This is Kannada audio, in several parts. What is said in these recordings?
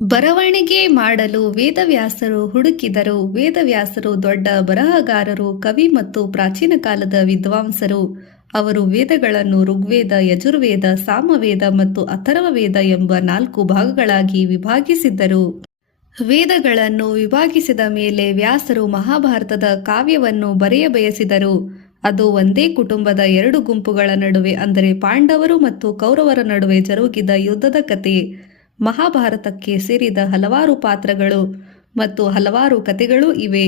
ಬರವಣಿಗೆ ಮಾಡಲು ವೇದವ್ಯಾಸರು ಹುಡುಕಿದರು. ವೇದವ್ಯಾಸರು ದೊಡ್ಡ ಬರಹಗಾರರು, ಕವಿ ಮತ್ತು ಪ್ರಾಚೀನ ಕಾಲದ ವಿದ್ವಾಂಸರು. ಅವರು ವೇದಗಳನ್ನು ಋಗ್ವೇದ, ಯಜುರ್ವೇದ, ಸಾಮವೇದ ಮತ್ತು ಅಥರ್ವವೇದ ಎಂಬ 4 ಭಾಗಗಳಾಗಿ ವಿಭಾಗಿಸಿದ್ದರು. ವೇದಗಳನ್ನು ವಿಭಾಗಿಸಿದ ಮೇಲೆ ವ್ಯಾಸರು ಮಹಾಭಾರತದ ಕಾವ್ಯವನ್ನು ಬರೆಯಬಯಸಿದರು. ಅದು ಒಂದೇ ಕುಟುಂಬದ 2 ಗುಂಪುಗಳ ನಡುವೆ, ಅಂದರೆ ಪಾಂಡವರು ಮತ್ತು ಕೌರವರ ನಡುವೆ ಜರುಗಿದ ಯುದ್ಧದ ಕಥೆ. ಮಹಾಭಾರತಕ್ಕೆ ಸೇರಿದ ಹಲವಾರು ಪಾತ್ರಗಳು ಮತ್ತು ಹಲವಾರು ಕಥೆಗಳೂ ಇವೆ.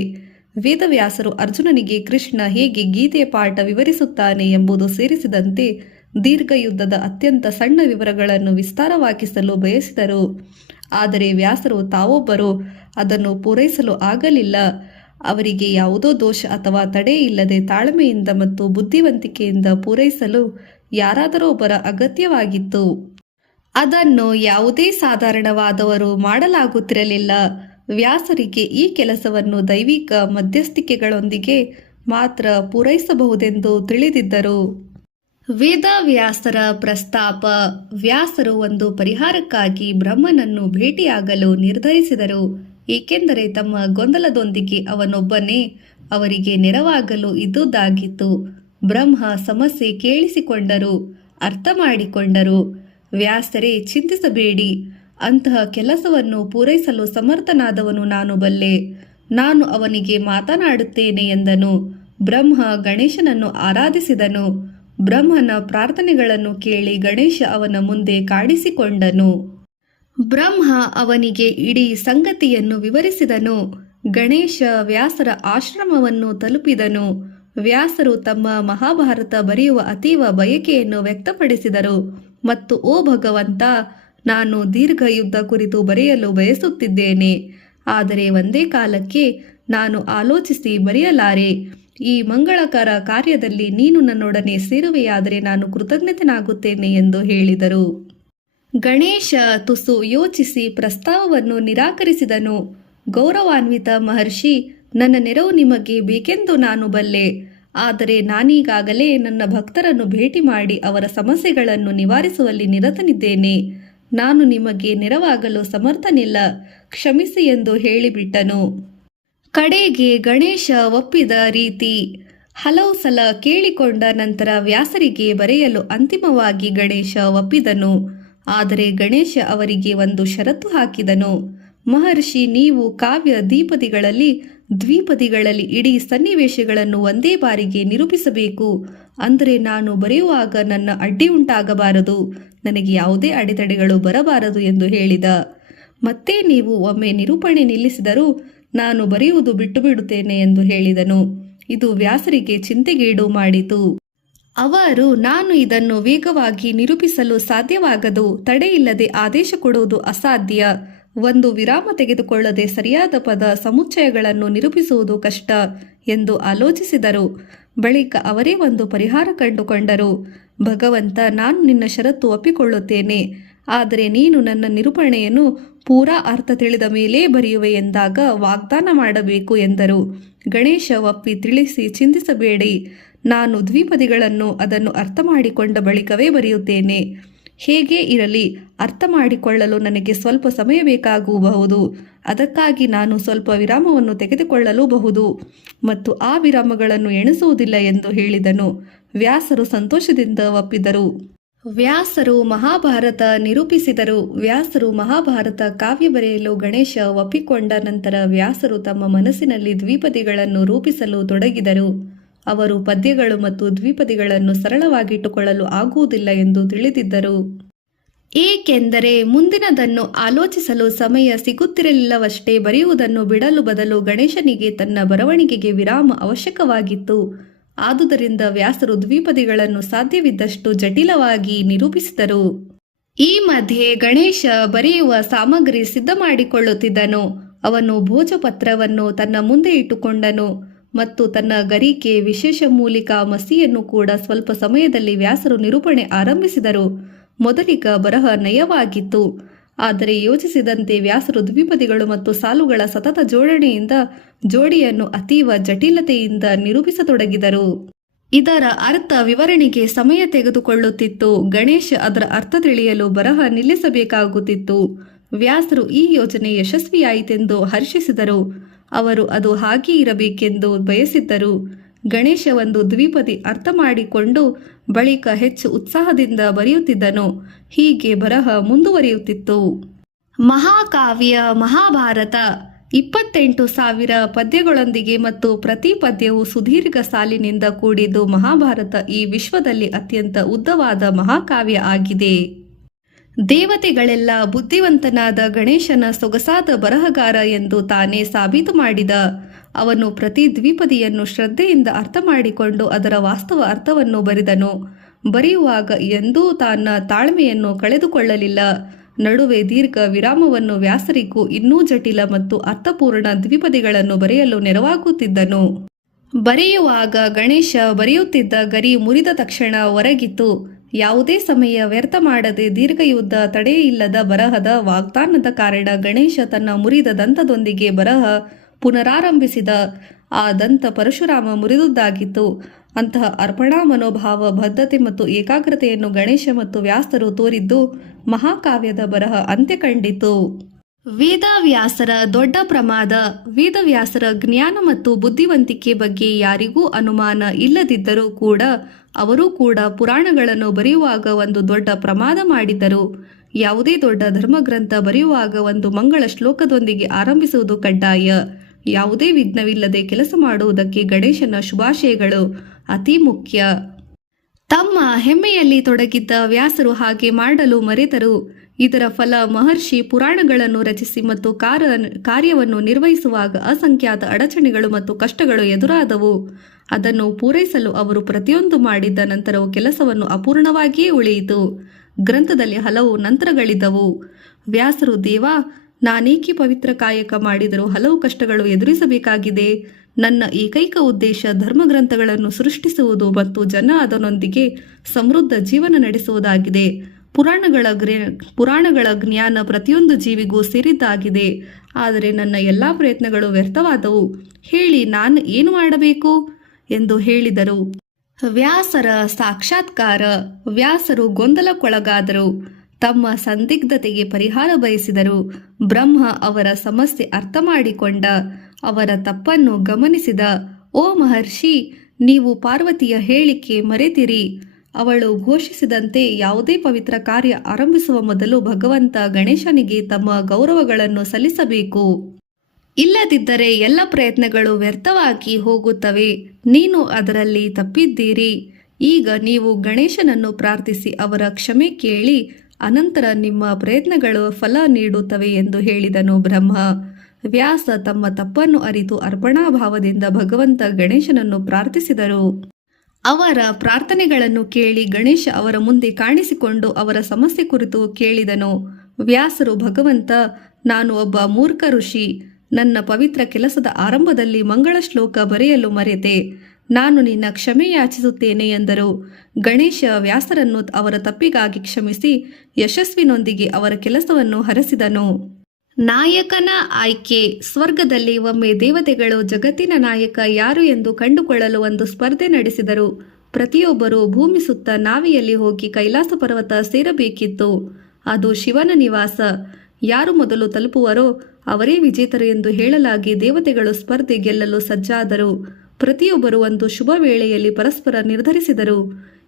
ವೇದವ್ಯಾಸರು ಅರ್ಜುನನಿಗೆ ಕೃಷ್ಣ ಹೇಗೆ ಗೀತೆಯ ಪಾಠ ವಿವರಿಸುತ್ತಾನೆ ಎಂಬುದು ಸೇರಿಸಿದಂತೆ ದೀರ್ಘ ಯುದ್ಧದ ಅತ್ಯಂತ ಸಣ್ಣ ವಿವರಗಳನ್ನು ವಿಸ್ತಾರವಾಗಿಸಲು ಬಯಸಿದರು. ಆದರೆ ವ್ಯಾಸರು ತಾವೊಬ್ಬರು ಅದನ್ನು ಪೂರೈಸಲು ಆಗಲಿಲ್ಲ. ಅವರಿಗೆ ಯಾವುದೋ ದೋಷ ಅಥವಾ ತಡೆ ಇಲ್ಲದೆ ತಾಳ್ಮೆಯಿಂದ ಮತ್ತು ಬುದ್ಧಿವಂತಿಕೆಯಿಂದ ಪೂರೈಸಲು ಯಾರಾದರೂ ಒಬ್ಬರ ಅಗತ್ಯವಾಗಿತ್ತು. ಅದನ್ನು ಯಾವುದೇ ಸಾಧಾರಣವಾದವರು ಮಾಡಲಾಗುತ್ತಿರಲಿಲ್ಲ. ವ್ಯಾಸರಿಗೆ ಈ ಕೆಲಸವನ್ನು ದೈವಿಕ ಮಧ್ಯಸ್ಥಿಕೆಗಳೊಂದಿಗೆ ಮಾತ್ರ ಪೂರೈಸಬಹುದೆಂದು ತಿಳಿದಿದ್ದರು. ವೇದವ್ಯಾಸರ ಪ್ರಸ್ತಾಪ. ವ್ಯಾಸರು ಒಂದು ಪರಿಹಾರಕ್ಕಾಗಿ ಬ್ರಹ್ಮನನ್ನು ಭೇಟಿಯಾಗಲು ನಿರ್ಧರಿಸಿದರು, ಏಕೆಂದರೆ ತಮ್ಮ ಗೊಂದಲದೊಂದಿಗೆ ಅವನೊಬ್ಬನೇ ಅವರಿಗೆ ನೆರವಾಗಲು ಇದ್ದುದಾಗಿತ್ತು. ಬ್ರಹ್ಮ ಸಮಸ್ಯೆ ಕೇಳಿಸಿಕೊಂಡರು, ಅರ್ಥ ಮಾಡಿಕೊಂಡರು. ವ್ಯಾಸರೇ, ಚಿಂತಿಸಬೇಡಿ, ಅಂತಹ ಕೆಲಸವನ್ನು ಪೂರೈಸಲು ಸಮರ್ಥನಾದವನು ನಾನು ಬಲ್ಲೆ. ನಾನು ಅವನಿಗೆ ಮಾತನಾಡುತ್ತೇನೆ ಎಂದನು. ಬ್ರಹ್ಮ ಗಣೇಶನನ್ನು ಆರಾಧಿಸಿದನು. ಬ್ರಹ್ಮನ ಪ್ರಾರ್ಥನೆಗಳನ್ನು ಕೇಳಿ ಗಣೇಶ ಅವನ ಮುಂದೆ ಕಾಣಿಸಿಕೊಂಡನು. ಬ್ರಹ್ಮ ಅವನಿಗೆ ಇಡೀ ಸಂಗತಿಯನ್ನು ವಿವರಿಸಿದನು. ಗಣೇಶ ವ್ಯಾಸರ ಆಶ್ರಮವನ್ನು ತಲುಪಿದನು. ವ್ಯಾಸರು ತಮ್ಮ ಮಹಾಭಾರತ ಬರೆಯುವ ಅತೀವ ಬಯಕೆಯನ್ನು ವ್ಯಕ್ತಪಡಿಸಿದರು ಮತ್ತು ಓ ಭಗವಂತ, ನಾನು ದೀರ್ಘ ಯುದ್ಧ ಕುರಿತು ಬರೆಯಲು ಬಯಸುತ್ತಿದ್ದೇನೆ. ಆದರೆ ಒಂದೇ ಕಾಲಕ್ಕೆ ನಾನು ಆಲೋಚಿಸಿ ಬರೆಯಲಾರೆ. ಈ ಮಂಗಳಕರ ಕಾರ್ಯದಲ್ಲಿ ನೀನು ನನ್ನೊಡನೆ ಸೇರುವೆಯಾದರೆ ನಾನು ಕೃತಜ್ಞನಾಗುತ್ತೇನೆ ಎಂದು ಹೇಳಿದರು. ಗಣೇಶ ತುಸು ಯೋಚಿಸಿ ಪ್ರಸ್ತಾವವನ್ನು ನಿರಾಕರಿಸಿದನು. ಗೌರವಾನ್ವಿತ ಮಹರ್ಷಿ, ನನ್ನ ನೆರವು ನಿಮಗೆ ಬೇಕೆಂದು ನಾನು ಬಲ್ಲೆ. ಆದರೆ ನಾನೀಗಾಗಲೇ ನನ್ನ ಭಕ್ತರನ್ನು ಭೇಟಿ ಮಾಡಿ ಅವರ ಸಮಸ್ಯೆಗಳನ್ನು ನಿವಾರಿಸುವಲ್ಲಿ ನಿರತನಿದ್ದೇನೆ. ನಾನು ನಿಮಗೆ ನೆರವಾಗಲು ಸಮರ್ಥನಿಲ್ಲ, ಕ್ಷಮಿಸಿ ಎಂದು ಹೇಳಿಬಿಟ್ಟನು. ಕಡೆಗೆ ಗಣೇಶ ಒಪ್ಪಿದ ರೀತಿ. ಹಲವು ಸಲ ಕೇಳಿಕೊಂಡ ನಂತರ ವ್ಯಾಸರಿಗೆ ಬರೆಯಲು ಅಂತಿಮವಾಗಿ ಗಣೇಶ ಒಪ್ಪಿದನು. ಆದರೆ ಗಣೇಶ ಅವರಿಗೆ ಒಂದು ಷರತ್ತು ಹಾಕಿದನು. ಮಹರ್ಷಿ, ನೀವು ಕಾವ್ಯ ದ್ವಿಪದಿಗಳಲ್ಲಿ ಇಡೀ ಸನ್ನಿವೇಶಗಳನ್ನು ಒಂದೇ ಬಾರಿಗೆ ನಿರೂಪಿಸಬೇಕು. ಅಂದರೆ ನಾನು ಬರೆಯುವಾಗ ನನ್ನ ಅಡ್ಡಿ ಉಂಟಾಗಬಾರದು, ನನಗೆ ಯಾವುದೇ ಅಡೆತಡೆಗಳು ಬರಬಾರದು ಎಂದು ಹೇಳಿದ. ಮತ್ತೆ ನೀವು ಒಮ್ಮೆ ನಿರೂಪಣೆ ನಿಲ್ಲಿಸಿದರೂ ನಾನು ಬರೆಯುವುದು ಬಿಟ್ಟು ಬಿಡುತ್ತೇನೆ ಎಂದು ಹೇಳಿದನು. ಇದು ವ್ಯಾಸರಿಗೆ ಚಿಂತೆಗೀಡು ಮಾಡಿತು. ಅವರು, ನಾನು ಇದನ್ನು ವೇಗವಾಗಿ ನಿರೂಪಿಸಲು ಸಾಧ್ಯವಾಗದು, ತಡೆಯಿಲ್ಲದೆ ಆದೇಶ ಕೊಡುವುದು ಅಸಾಧ್ಯ, ಒಂದು ವಿರಾಮ ತೆಗೆದುಕೊಳ್ಳದೆ ಸರಿಯಾದ ಪದ ಸಮುಚ್ಚಯಗಳನ್ನು ನಿರೂಪಿಸುವುದು ಕಷ್ಟ ಎಂದು ಆಲೋಚಿಸಿದರು. ಬಳಿಕ ಅವರೇ ಒಂದು ಪರಿಹಾರ ಕಂಡುಕೊಂಡರು. ಭಗವಂತ, ನಾನು ನಿನ್ನ ಷರತ್ತು ಒಪ್ಪಿಕೊಳ್ಳುತ್ತೇನೆ, ಆದರೆ ನೀನು ನನ್ನ ನಿರೂಪಣೆಯನ್ನು ಪೂರಾ ಅರ್ಥ ತಿಳಿದ ಮೇಲೇ ಬರೆಯುವೆ ಎಂದಾಗ ವಾಗ್ದಾನ ಮಾಡಬೇಕು ಎಂದರು. ಗಣೇಶ ಒಪ್ಪಿ ತಿಳಿಸಿ, ಚಿಂತಿಸಬೇಡಿ, ನಾನು ದ್ವಿಪದಿಗಳನ್ನು ಅದನ್ನು ಅರ್ಥ ಮಾಡಿಕೊಂಡ ಬಳಿಕವೇ ಬರೆಯುತ್ತೇನೆ. ಹೇಗೇ ಇರಲಿ, ಅರ್ಥ ಮಾಡಿಕೊಳ್ಳಲು ನನಗೆ ಸ್ವಲ್ಪ ಸಮಯ ಬೇಕಾಗಬಹುದು. ಅದಕ್ಕಾಗಿ ನಾನು ಸ್ವಲ್ಪ ವಿರಾಮವನ್ನು ತೆಗೆದುಕೊಳ್ಳಲೂಬಹುದು ಮತ್ತು ಆ ವಿರಾಮಗಳನ್ನು ಎಣಿಸುವುದಿಲ್ಲ ಎಂದು ಹೇಳಿದನು. ವ್ಯಾಸರು ಸಂತೋಷದಿಂದ ಒಪ್ಪಿದರು. ವ್ಯಾಸರು ಮಹಾಭಾರತ ನಿರೂಪಿಸಿದರು. ವ್ಯಾಸರು ಮಹಾಭಾರತ ಕಾವ್ಯ ಬರೆಯಲು ಗಣೇಶ ಒಪ್ಪಿಕೊಂಡ ನಂತರ ವ್ಯಾಸರು ತಮ್ಮ ಮನಸ್ಸಿನಲ್ಲಿ ದ್ವಿಪದಿಗಳನ್ನು ರೂಪಿಸಲು ತೊಡಗಿದರು. ಅವರು ಪದ್ಯಗಳು ಮತ್ತು ದ್ವಿಪದಿಗಳನ್ನು ಸರಳವಾಗಿಟ್ಟುಕೊಳ್ಳಲು ಆಗುವುದಿಲ್ಲ ಎಂದು ತಿಳಿದಿದ್ದರು. ಏಕೆಂದರೆ ಮುಂದಿನದನ್ನು ಆಲೋಚಿಸಲು ಸಮಯ ಸಿಗುತ್ತಿರಲಿಲ್ಲವಷ್ಟೇ. ಬರೆಯುವುದನ್ನು ಬಿಡಲು ಬದಲು ಗಣೇಶನಿಗೆ ತನ್ನ ಬರವಣಿಗೆಗೆ ವಿರಾಮ ಅವಶ್ಯಕವಾಗಿತ್ತು. ಆದುದರಿಂದ ವ್ಯಾಸರು ದ್ವಿಪದಿಗಳನ್ನು ಸಾಧ್ಯವಿದ್ದಷ್ಟು ಜಟಿಲವಾಗಿ ನಿರೂಪಿಸಿದರು. ಈ ಮಧ್ಯೆ ಗಣೇಶ ಬರೆಯುವ ಸಾಮಗ್ರಿ ಸಿದ್ಧ ಮಾಡಿಕೊಳ್ಳುತ್ತಿದ್ದನು. ಅವನು ಭೋಜಪತ್ರವನ್ನು ತನ್ನ ಮುಂದೆ ಇಟ್ಟುಕೊಂಡನು ಮತ್ತು ತನ್ನ ಗರಿಕೆ, ವಿಶೇಷ ಮೂಲಿಕಾ ಮಸಿಯನ್ನು ಕೂಡ. ಸ್ವಲ್ಪ ಸಮಯದಲ್ಲಿ ವ್ಯಾಸರು ನಿರೂಪಣೆ ಆರಂಭಿಸಿದರು. ಮೊದಲಿಗ ಬರಹ ನಯವಾಗಿತ್ತು, ಆದರೆ ಯೋಚಿಸಿದಂತೆ ವ್ಯಾಸರು ದ್ವಿಪದಿಗಳು ಮತ್ತು ಸಾಲುಗಳ ಸತತ ಜೋಡಣೆಯಿಂದ ಜೋಡಿಯನ್ನು ಅತೀವ ಜಟಿಲತೆಯಿಂದ ನಿರೂಪಿಸತೊಡಗಿದರು. ಇದರ ಅರ್ಥ ವಿವರಣೆಗೆ ಸಮಯ ತೆಗೆದುಕೊಳ್ಳುತ್ತಿತ್ತು. ಗಣೇಶ ಅದರ ಅರ್ಥ ತಿಳಿಯಲು ಬರಹ ನಿಲ್ಲಿಸಬೇಕಾಗುತ್ತಿತ್ತು. ವ್ಯಾಸರು ಈ ಯೋಜನೆ ಯಶಸ್ವಿಯಾಯಿತೆಂದು ಹರ್ಷಿಸಿದರು. ಅವರು ಅದು ಹಾಗೆ ಇರಬೇಕೆಂದು ಬಯಸಿದ್ದರು. ಗಣೇಶ ಒಂದು ದ್ವಿಪದಿ ಅರ್ಥ ಮಾಡಿಕೊಂಡು ಬಳಿಕ ಹೆಚ್ಚು ಉತ್ಸಾಹದಿಂದ ಬರೆಯುತ್ತಿದ್ದನು. ಹೀಗೆ ಬರಹ ಮುಂದುವರಿಯುತ್ತಿತ್ತು. ಮಹಾಕಾವ್ಯ ಮಹಾಭಾರತ 28,000 ಪದ್ಯಗಳೊಂದಿಗೆ ಮತ್ತು ಪ್ರತಿ ಪದ್ಯವು ಸುದೀರ್ಘ ಸಾಲಿನಿಂದ ಕೂಡಿದ್ದು ಮಹಾಭಾರತ ಈ ವಿಶ್ವದಲ್ಲಿ ಅತ್ಯಂತ ಉದ್ದವಾದ ಮಹಾಕಾವ್ಯ ಆಗಿದೆ. ದೇವತೆಗಳೆಲ್ಲ ಬುದ್ಧಿವಂತನಾದ ಗಣೇಶನ ಸೊಗಸಾದ ಬರಹಗಾರ ಎಂದು ತಾನೇ ಸಾಬೀತು ಮಾಡಿದ. ಅವನು ಪ್ರತಿ ದ್ವಿಪದಿಯನ್ನು ಶ್ರದ್ಧೆಯಿಂದ ಅರ್ಥ ಮಾಡಿಕೊಂಡು ಅದರ ವಾಸ್ತವ ಅರ್ಥವನ್ನು ಬರೆದನು. ಬರೆಯುವಾಗ ಎಂದೂ ತನ್ನ ತಾಳ್ಮೆಯನ್ನು ಕಳೆದುಕೊಳ್ಳಲಿಲ್ಲ. ನಡುವೆ ದೀರ್ಘ ವಿರಾಮವನ್ನು ವ್ಯಾಸರಿಗೂ ಇನ್ನೂ ಜಟಿಲ ಮತ್ತು ಅರ್ಥಪೂರ್ಣ ದ್ವಿಪದಿಗಳನ್ನು ಬರೆಯಲು ನೆರವಾಗುತ್ತಿದ್ದನು. ಬರೆಯುವಾಗ ಗಣೇಶ ಬರೆಯುತ್ತಿದ್ದ ಗರಿ ಮುರಿದ ತಕ್ಷಣ ಹೊರಗಿತು. ಯಾವುದೇ ಸಮಯ ವ್ಯರ್ಥ ಮಾಡದೆ ದೀರ್ಘಯುದ್ಧ ತಡೆಯಿಲ್ಲದ ಬರಹದ ವಾಗ್ದಾನದ ಕಾರಣ ಗಣೇಶ ತನ್ನ ಮುರಿದ ದಂತದೊಂದಿಗೆ ಬರಹ ಪುನರಾರಂಭಿಸಿದ. ಆ ದಂತ ಪರಶುರಾಮ ಮುರಿದುದಾಗಿತ್ತು. ಅಂತಹ ಅರ್ಪಣಾ ಮನೋಭಾವ, ಬದ್ಧತೆ ಮತ್ತು ಏಕಾಗ್ರತೆಯನ್ನು ಗಣೇಶ ಮತ್ತು ವ್ಯಾಸರು ತೋರಿದ್ದು ಮಹಾಕಾವ್ಯದ ಬರಹ ಅಂತ್ಯ ಕಂಡಿತು. ವೇದವ್ಯಾಸರ ದೊಡ್ಡ ಪ್ರಮಾದ. ವೇದವ್ಯಾಸರ ಜ್ಞಾನ ಮತ್ತು ಬುದ್ಧಿವಂತಿಕೆ ಬಗ್ಗೆ ಯಾರಿಗೂ ಅನುಮಾನ ಇಲ್ಲದಿದ್ದರೂ ಕೂಡ ಅವರೂ ಕೂಡ ಪುರಾಣಗಳನ್ನು ಬರೆಯುವಾಗ ಒಂದು ದೊಡ್ಡ ಪ್ರಮಾದ ಮಾಡಿದ್ದರು. ಯಾವುದೇ ದೊಡ್ಡ ಧರ್ಮಗ್ರಂಥ ಬರೆಯುವಾಗ ಒಂದು ಮಂಗಳ ಶ್ಲೋಕದೊಂದಿಗೆ ಆರಂಭಿಸುವುದು ಕಡ್ಡಾಯ. ಯಾವುದೇ ವಿಘ್ನವಿಲ್ಲದೆ ಕೆಲಸ ಮಾಡುವುದಕ್ಕೆ ಗಣೇಶನ ಶುಭಾಶಯಗಳು ಅತಿ ಮುಖ್ಯ. ತಮ್ಮ ಹೆಮ್ಮೆಯಲ್ಲಿ ತೊಡಗಿದ್ದ ವ್ಯಾಸರು ಹಾಗೆ ಮಾಡಲು ಮರೆತರು. ಇದರ ಫಲ ಮಹರ್ಷಿ ಪುರಾಣಗಳನ್ನು ರಚಿಸಿ ಮತ್ತು ಕಾರ್ಯವನ್ನು ನಿರ್ವಹಿಸುವಾಗ ಅಸಂಖ್ಯಾತ ಅಡಚಣೆಗಳು ಮತ್ತು ಕಷ್ಟಗಳು ಎದುರಾದವು. ಅದನ್ನು ಪೂರೈಸಲು ಅವರು ಪ್ರತಿಯೊಂದು ಮಾಡಿದ್ದ ನಂತರವೂ ಕೆಲಸವನ್ನು ಅಪೂರ್ಣವಾಗಿಯೇ ಉಳಿಯಿತು. ಗ್ರಂಥದಲ್ಲಿ ಹಲವು ನಂತರಗಳಿದ್ದವು. ವ್ಯಾಸರು, ದೇವಾ, ನಾನೇಕೆ ಪವಿತ್ರ ಕಾಯಕ ಮಾಡಿದರೂ ಹಲವು ಕಷ್ಟಗಳು ಎದುರಿಸಬೇಕಾಗಿದೆ. ನನ್ನ ಏಕೈಕ ಉದ್ದೇಶ ಧರ್ಮಗ್ರಂಥಗಳನ್ನು ಸೃಷ್ಟಿಸುವುದು ಮತ್ತು ಜನ ಅದರೊಂದಿಗೆ ಸಮೃದ್ಧ ಜೀವನ ನಡೆಸುವುದಾಗಿದೆ. ಪುರಾಣಗಳ ಜ್ಞಾನ ಪ್ರತಿಯೊಂದು ಜೀವಿಗೂ ಸೇರಿದ್ದಾಗಿದೆ. ಆದರೆ ನನ್ನ ಎಲ್ಲ ಪ್ರಯತ್ನಗಳು ವ್ಯರ್ಥವಾದವು. ಹೇಳಿ, ನಾನು ಏನು ಮಾಡಬೇಕು ಎಂದು ಹೇಳಿದರು. ವ್ಯಾಸರ ಸಾಕ್ಷಾತ್ಕಾರ. ವ್ಯಾಸರು ಗೊಂದಲಕ್ಕೊಳಗಾದರು. ತಮ್ಮ ಸಂದಿಗ್ಧತೆಗೆ ಪರಿಹಾರ ಬಯಸಿದರು. ಬ್ರಹ್ಮ ಅವರ ಸಮಸ್ಯೆ ಅರ್ಥ ಮಾಡಿಕೊಂಡ. ಅವರ ತಪ್ಪನ್ನು ಗಮನಿಸಿದ. ಓ ಮಹರ್ಷಿ, ನೀವು ಪಾರ್ವತಿಯ ಹೇಳಿಕೆ ಮರೆತಿರಿ. ಅವಳು ಘೋಷಿಸಿದಂತೆ ಯಾವುದೇ ಪವಿತ್ರ ಕಾರ್ಯ ಆರಂಭಿಸುವ ಮೊದಲು ಭಗವಂತ ಗಣೇಶನಿಗೆ ತಮ್ಮ ಗೌರವಗಳನ್ನು ಸಲ್ಲಿಸಬೇಕು. ಇಲ್ಲದಿದ್ದರೆ ಎಲ್ಲ ಪ್ರಯತ್ನಗಳು ವ್ಯರ್ಥವಾಗಿ ಹೋಗುತ್ತವೆ. ನೀನು ಅದರಲ್ಲಿ ತಪ್ಪಿದ್ದೀರಿ. ಈಗ ನೀವು ಗಣೇಶನನ್ನು ಪ್ರಾರ್ಥಿಸಿ ಅವರ ಕ್ಷಮೆ ಕೇಳಿ, ಅನಂತರ ನಿಮ್ಮ ಪ್ರಯತ್ನಗಳು ಫಲ ನೀಡುತ್ತವೆ ಎಂದು ಹೇಳಿದನು ಬ್ರಹ್ಮ. ವ್ಯಾಸ ತಮ್ಮ ತಪ್ಪನ್ನು ಅರಿತು ಅರ್ಪಣಾಭಾವದಿಂದ ಭಗವಂತ ಗಣೇಶನನ್ನು ಪ್ರಾರ್ಥಿಸಿದರು. ಅವರ ಪ್ರಾರ್ಥನೆಗಳನ್ನು ಕೇಳಿ ಗಣೇಶ ಅವರ ಮುಂದೆ ಕಾಣಿಸಿಕೊಂಡು ಅವರ ಸಮಸ್ಯೆ ಕುರಿತು ಕೇಳಿದನು. ವ್ಯಾಸರು, ಭಗವಂತ, ನಾನು ಒಬ್ಬ ಮೂರ್ಖ ಋಷಿ. ನನ್ನ ಪವಿತ್ರ ಕೆಲಸದ ಆರಂಭದಲ್ಲಿ ಮಂಗಳ ಶ್ಲೋಕ ಬರೆಯಲು ಮರೆತೆ. ನಾನು ನಿನ್ನ ಕ್ಷಮೆ ಯಾಚಿಸುತ್ತೇನೆ ಎಂದರು. ಗಣೇಶ ವ್ಯಾಸರನ್ನು ಅವರ ತಪ್ಪಿಗಾಗಿ ಕ್ಷಮಿಸಿ ಯಶಸ್ವಿನೊಂದಿಗೆ ಅವರ ಕೆಲಸವನ್ನು ಹರಸಿದನು. ನಾಯಕನ ಆಯ್ಕೆ. ಸ್ವರ್ಗದಲ್ಲಿ ಒಮ್ಮೆ ದೇವತೆಗಳು ಜಗತ್ತಿನ ನಾಯಕ ಯಾರು ಎಂದು ಕಂಡುಕೊಳ್ಳಲು ಒಂದು ಸ್ಪರ್ಧೆ ನಡೆಸಿದರು. ಪ್ರತಿಯೊಬ್ಬರೂ ಭೂಮಿ ಸುತ್ತ ನಾವಿಯಲ್ಲಿ ಹೋಗಿ ಕೈಲಾಸ ಪರ್ವತ ಸೇರಬೇಕಿತ್ತು. ಅದು ಶಿವನ ನಿವಾಸ. ಯಾರು ಮೊದಲು ತಲುಪುವರೋ ಅವರೇ ವಿಜೇತರು ಎಂದು ಹೇಳಲಾಗಿ ದೇವತೆಗಳು ಸ್ಪರ್ಧೆ ಗೆಲ್ಲಲು ಸಜ್ಜಾದರು. ಪ್ರತಿಯೊಬ್ಬರು ಒಂದು ಶುಭ ವೇಳೆಯಲ್ಲಿ ಪರಸ್ಪರ ನಿರ್ಧರಿಸಿದರು.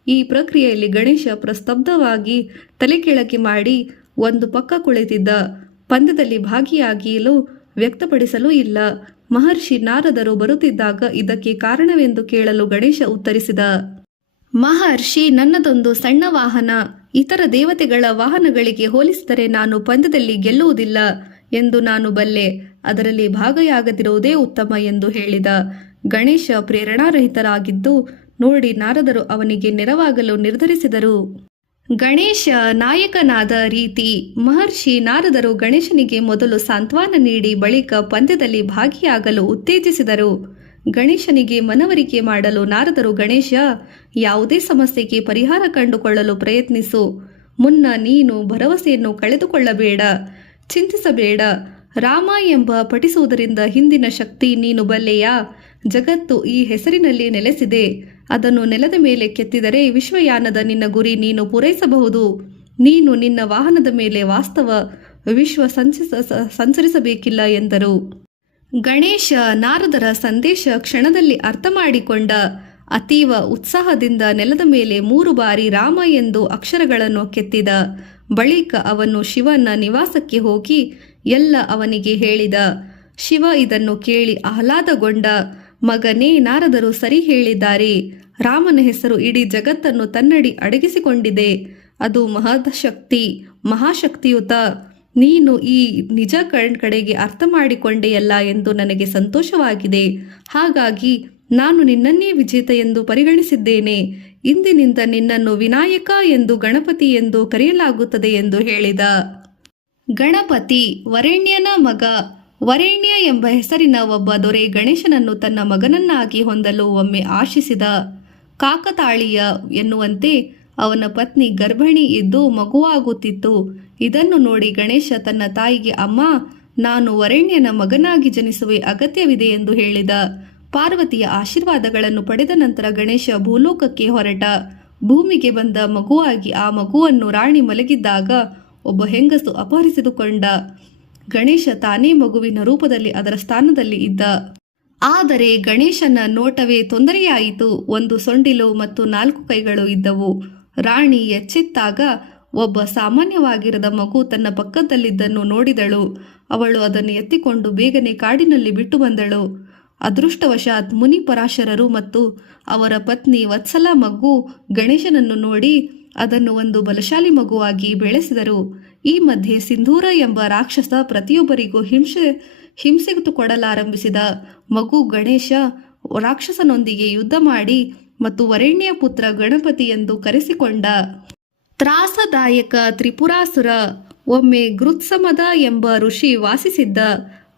ಈ ಪ್ರಕ್ರಿಯೆಯಲ್ಲಿ ಗಣೇಶ ಪ್ರಸ್ತಬ್ಧವಾಗಿ ತಲೆ ಕೆಳಗೆ ಮಾಡಿ ಒಂದು ಪಕ್ಕ ಕುಳಿತಿದ್ದ. ಪಂದ್ಯದಲ್ಲಿ ಭಾಗಿಯಾಗಲು ವ್ಯಕ್ತಪಡಿಸಲೂ ಇಲ್ಲ. ಮಹರ್ಷಿ ನಾರದರು ಬರುತ್ತಿದ್ದಾಗ ಇದಕ್ಕೆ ಕಾರಣವೆಂದು ಕೇಳಲು ಗಣೇಶ ಉತ್ತರಿಸಿದ. ಮಹರ್ಷಿ, ನನ್ನದೊಂದು ಸಣ್ಣ ವಾಹನ. ಇತರ ದೇವತೆಗಳ ವಾಹನಗಳಿಗೆ ಹೋಲಿಸಿದರೆ ನಾನು ಪಂದ್ಯದಲ್ಲಿ ಗೆಲ್ಲುವುದಿಲ್ಲ ಎಂದು ನಾನು ಬಲ್ಲೆ. ಅದರಲ್ಲಿ ಭಾಗಿಯಾಗದಿರುವುದೇ ಉತ್ತಮ ಎಂದು ಹೇಳಿದ. ಗಣೇಶ ಪ್ರೇರಣಾರಹಿತರಾಗಿದ್ದು ನೋಡಿ ನಾರದರು ಅವನಿಗೆ ನೆರವಾಗಲು ನಿರ್ಧರಿಸಿದರು. ಗಣೇಶ ನಾಯಕನಾದ ರೀತಿ. ಮಹರ್ಷಿ ನಾರದರು ಗಣೇಶನಿಗೆ ಮೊದಲು ಸಾಂತ್ವನ ನೀಡಿ ಬಳಿಕ ಪಂದ್ಯದಲ್ಲಿ ಭಾಗಿಯಾಗಲು ಉತ್ತೇಜಿಸಿದರು. ಗಣೇಶನಿಗೆ ಮನವರಿಕೆ ಮಾಡಲು ನಾರದರು, ಗಣೇಶ, ಯಾವುದೇ ಸಮಸ್ಯೆಗೆ ಪರಿಹಾರ ಕಂಡುಕೊಳ್ಳಲು ಪ್ರಯತ್ನಿಸು. ಮುನ್ನ ನೀನು ಭರವಸೆಯನ್ನು ಕಳೆದುಕೊಳ್ಳಬೇಡ, ಚಿಂತಿಸಬೇಡ. ರಾಮ ಎಂಬ ಪಠಿಸುವುದರಿಂದ ಹಿಂದಿನ ಶಕ್ತಿ ನೀನು ಬಲ್ಲೆಯಾ? ಜಗತ್ತು ಈ ಹೆಸರಿನಲ್ಲಿ ನೆಲೆಸಿದೆ. ಅದನ್ನು ನೆಲದ ಮೇಲೆ ಕೆತ್ತಿದರೆ ವಿಶ್ವಯಾನದ ನಿನ್ನ ಗುರಿ ನೀನು ಪೂರೈಸಬಹುದು. ನೀನು ನಿನ್ನ ವಾಹನದ ಮೇಲೆ ವಿಶ್ವ ಸಂಚರಿಸಬೇಕಿಲ್ಲ ಎಂದರು. ಗಣೇಶ ನಾರದರ ಸಂದೇಶ ಕ್ಷಣದಲ್ಲಿ ಅರ್ಥ ಮಾಡಿಕೊಂಡ. ಅತೀವ ಉತ್ಸಾಹದಿಂದ ನೆಲದ ಮೇಲೆ 3 ಬಾರಿ ರಾಮ ಎಂದು ಅಕ್ಷರಗಳನ್ನು ಕೆತ್ತಿದ. ಬಳಿಕ ಅವನು ಶಿವನ ನಿವಾಸಕ್ಕೆ ಹೋಗಿ ಎಲ್ಲ ಅವನಿಗೆ ಹೇಳಿದ. ಶಿವ ಇದನ್ನು ಕೇಳಿ ಆಹ್ಲಾದಗೊಂಡ. ಮಗನೇ, ನಾರದರು ಸರಿ ಹೇಳಿದ್ದಾರೆ. ರಾಮನ ಹೆಸರು ಇಡೀ ಜಗತ್ತನ್ನು ತನ್ನಡಿ ಅಡಗಿಸಿಕೊಂಡಿದೆ. ಅದು ಮಹಾಶಕ್ತಿಯುತ. ನೀನು ಈ ನಿಜ ಕಡೆಗೆ ಅರ್ಥ ಮಾಡಿಕೊಂಡೆಯಲ್ಲ ಎಂದು ನನಗೆ ಸಂತೋಷವಾಗಿದೆ. ಹಾಗಾಗಿ ನಾನು ನಿನ್ನನ್ನೇ ವಿಜೇತ ಎಂದು ಪರಿಗಣಿಸಿದ್ದೇನೆ. ಇಂದಿನಿಂದ ನಿನ್ನನ್ನು ವಿನಾಯಕ ಎಂದು, ಗಣಪತಿ ಎಂದು ಕರೆಯಲಾಗುತ್ತದೆ ಎಂದು ಹೇಳಿದ. ಗಣಪತಿ ವರೆಣ್ಯನ ಮಗ. ವರೆಣ್ಯ ಎಂಬ ಹೆಸರಿನ ಒಬ್ಬ ದೊರೆ ಗಣೇಶನನ್ನು ತನ್ನ ಮಗನನ್ನಾಗಿ ಹೊಂದಲು ಒಮ್ಮೆ ಆಶಿಸಿದ. ಕಾಕತಾಳೀಯ ಎನ್ನುವಂತೆ ಅವನ ಪತ್ನಿ ಗರ್ಭಿಣಿ ಇದ್ದು ಮಗುವಾಗುತ್ತಿತ್ತು. ಇದನ್ನು ನೋಡಿ ಗಣೇಶ ತನ್ನ ತಾಯಿಗೆ, ಅಮ್ಮ, ನಾನು ವರೆಣ್ಯನ ಮಗನಾಗಿ ಜನಿಸುವ ಅಗತ್ಯವಿದೆ ಎಂದು ಹೇಳಿದ. ಪಾರ್ವತಿಯ ಆಶೀರ್ವಾದಗಳನ್ನು ಪಡೆದ ನಂತರ ಗಣೇಶ ಭೂಲೋಕಕ್ಕೆ ಹೊರಟ. ಭೂಮಿಗೆ ಬಂದ ಮಗುವಾಗಿ ಆ ಮಗುವನ್ನು ರಾಣಿ ಮಲಗಿದ್ದಾಗ ಒಬ್ಬ ಹೆಂಗಸು ಅಪಹರಿಸಿದುಕೊಂಡ. ಗಣೇಶ ತಾನೇ ಮಗುವಿನ ರೂಪದಲ್ಲಿ ಅದರ ಸ್ಥಾನದಲ್ಲಿ ಇದ್ದ. ಆದರೆ ಗಣೇಶನ ನೋಟವೇ ತೊಂದರೆಯಾಯಿತು. 1 ಸೊಂಡಿಲು ಮತ್ತು 4 ಕೈಗಳು ಇದ್ದವು. ರಾಣಿ ಎಚ್ಚೆತ್ತಾಗ ಒಬ್ಬ ಸಾಮಾನ್ಯವಾಗಿರದ ಮಗು ತನ್ನ ಪಕ್ಕದಲ್ಲಿದ್ದನ್ನು ನೋಡಿದಳು. ಅವಳು ಅದನ್ನು ಎತ್ತಿಕೊಂಡು ಬೇಗನೆ ಕಾಡಿನಲ್ಲಿ ಬಿಟ್ಟು ಬಂದಳು. ಅದೃಷ್ಟವಶಾತ್ ಮುನಿ ಪರಾಶರರು ಮತ್ತು ಅವರ ಪತ್ನಿ ವತ್ಸಲ ಮಗು ಗಣೇಶನನ್ನು ನೋಡಿ ಅದನ್ನು ಒಂದು ಬಲಶಾಲಿ ಮಗುವಾಗಿ ಬೆಳೆಸಿದರು. ಈ ಮಧ್ಯೆ ಸಿಂಧೂರ ಎಂಬ ರಾಕ್ಷಸ ಪ್ರತಿಯೊಬ್ಬರಿಗೂ ಹಿಂಸೆ ಕೊಡಲಾರಂಭಿಸಿದ. ಮಗು ಗಣೇಶ ರಾಕ್ಷಸನೊಂದಿಗೆ ಯುದ್ಧ ಮಾಡಿ ಮತ್ತು ವರೆಣ್ಯ ಪುತ್ರ ಗಣಪತಿ ಎಂದು ಕರೆಸಿಕೊಂಡ. ತ್ರಾಸದಾಯಕ ತ್ರಿಪುರಾಸುರ. ಒಮ್ಮೆ ಗೃತ್ಸಮದ ಎಂಬ ಋಷಿ ವಾಸಿಸಿದ್ದ.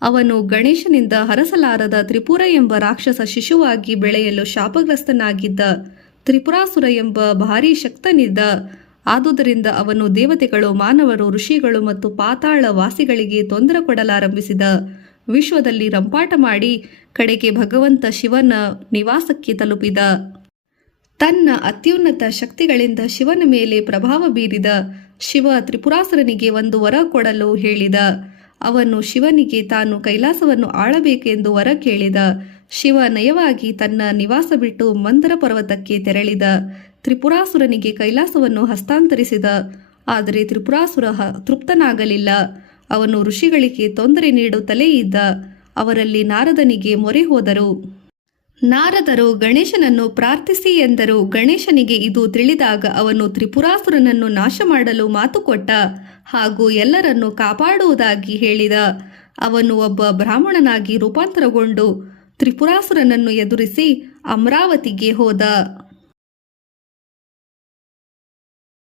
ಅವನು ಗಣೇಶನಿಂದ ಹರಸಲಾರದ ತ್ರಿಪುರ ಎಂಬ ರಾಕ್ಷಸ ಶಿಶುವಾಗಿ ಬೆಳೆಯಲು ಶಾಪಗ್ರಸ್ತನಾಗಿದ್ದ. ತ್ರಿಪುರಾಸುರ ಎಂಬ ಭಾರೀ ಶಕ್ತನಿದ್ದ. ಆದುದರಿಂದ ಅವನು ದೇವತೆಗಳು, ಮಾನವರು, ಋಷಿಗಳು ಮತ್ತು ಪಾತಾಳ ವಾಸಿಗಳಿಗೆ ತೊಂದರೆ ಕೊಡಲಾರಂಭಿಸಿದ. ವಿಶ್ವದಲ್ಲಿ ರಂಪಾಟ ಮಾಡಿ ಕಡೆಗೆ ಭಗವಂತ ಶಿವನ ನಿವಾಸಕ್ಕೆ ತಲುಪಿದ. ತನ್ನ ಅತ್ಯುನ್ನತ ಶಕ್ತಿಗಳಿಂದ ಶಿವನ ಮೇಲೆ ಪ್ರಭಾವ ಬೀರಿದ. ಶಿವ ತ್ರಿಪುರಾಸುರನಿಗೆ ಒಂದು ವರ ಕೊಡಲು ಹೇಳಿದ. ಅವನು ಶಿವನಿಗೆ ತಾನು ಕೈಲಾಸವನ್ನು ಆಳಬೇಕೆಂದು ವರ ಕೇಳಿದ. ಶಿವ ನಯವಾಗಿ ತನ್ನ ನಿವಾಸ ಬಿಟ್ಟು ಮಂದರ ಪರ್ವತಕ್ಕೆ ತೆರಳಿದ. ತ್ರಿಪುರಾಸುರನಿಗೆ ಕೈಲಾಸವನ್ನು ಹಸ್ತಾಂತರಿಸಿದ. ಆದರೆ ತ್ರಿಪುರಾಸುರ ತೃಪ್ತನಾಗಲಿಲ್ಲ. ಅವನು ಋಷಿಗಳಿಗೆ ತೊಂದರೆ ನೀಡುತ್ತಲೇ ಇದ್ದ. ಅವರಲ್ಲಿ ನಾರದನಿಗೆ ಮೊರೆ ಹೋದರು. ನಾರದರು ಗಣೇಶನನ್ನು ಪ್ರಾರ್ಥಿಸಿ ಎಂದರು. ಗಣೇಶನಿಗೆ ಇದು ತಿಳಿದಾಗ ಅವನು ತ್ರಿಪುರಾಸುರನನ್ನು ನಾಶ ಮಾಡಲು ಮಾತು ಕೊಟ್ಟ ಹಾಗೂ ಎಲ್ಲರನ್ನು ಕಾಪಾಡುವುದಾಗಿ ಹೇಳಿದ. ಅವನು ಒಬ್ಬ ಬ್ರಾಹ್ಮಣನಾಗಿ ರೂಪಾಂತರಗೊಂಡು ತ್ರಿಪುರಾಸುರನನ್ನು ಎದುರಿಸಿ ಅಮರಾವತಿಗೆ ಹೋದ.